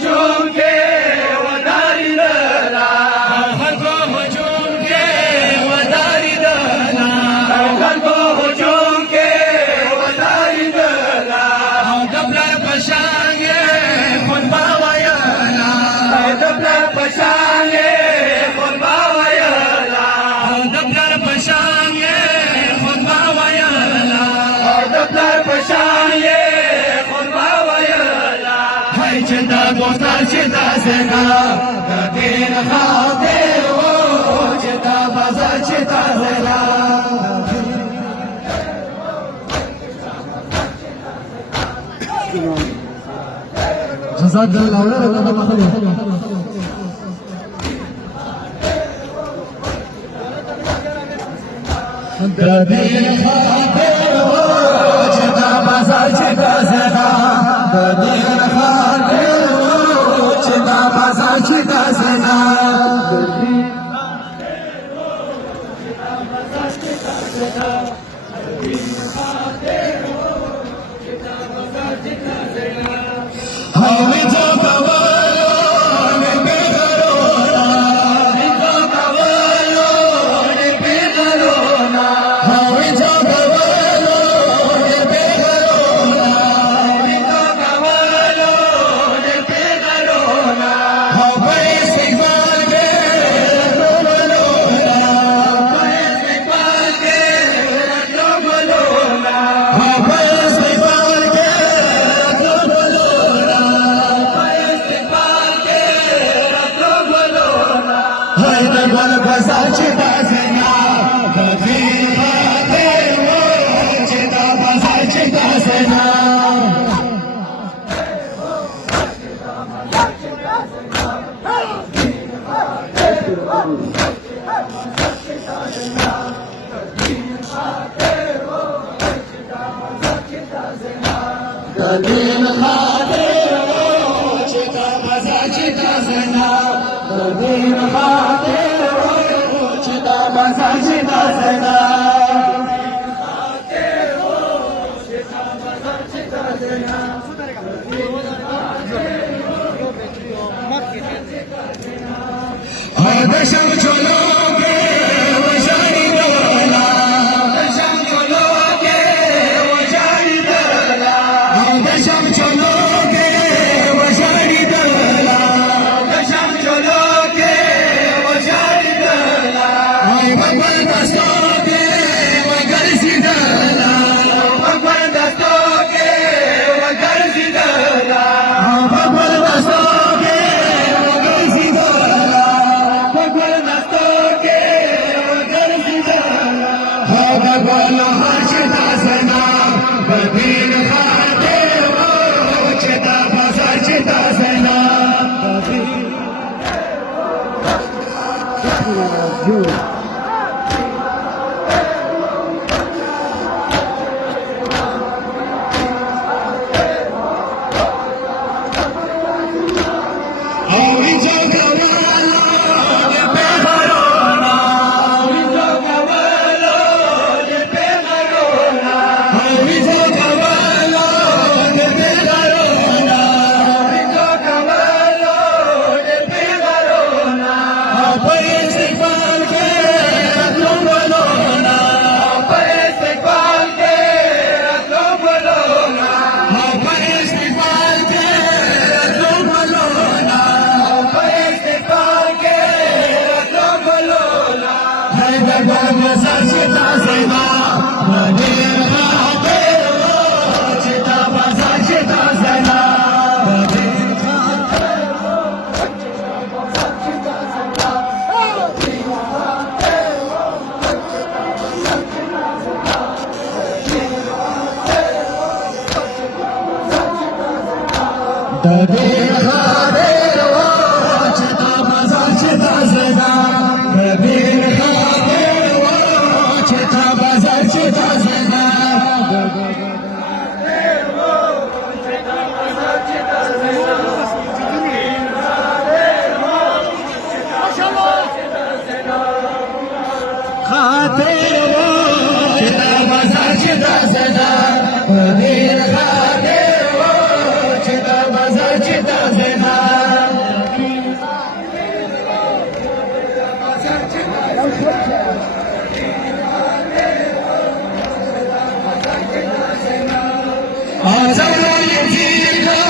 هجوم کې وداري دلا خلکو هجوم کې وداري دلا خلکو هجوم کې وداري دلا د پلار پشان یې خطبه ویلا د پلار پشان یې خطبه ویلا د پلار پشان یې خطبه ویلا د پلار پشان یې چې دا ګوزار چې دا زنا د دین خاطر وو چې دا بازار چې دا زنا جزاك الله خير الله مخلي د دین خاطر وو چې دا بازار چې دا زنا د دین چتا سنا هاوی جو کولو نه پیغلونا جو کولو نه پیغلونا هاوی جو کولو نه پیغلونا جو کولو نه پیغلونا دین خاطر وو چې دا بازار چې دا زنا دین خاطر وو چې دا بازار چې دا زنا خاطر وو چې دا بازار چې دا زنا አዘውነው የቲከው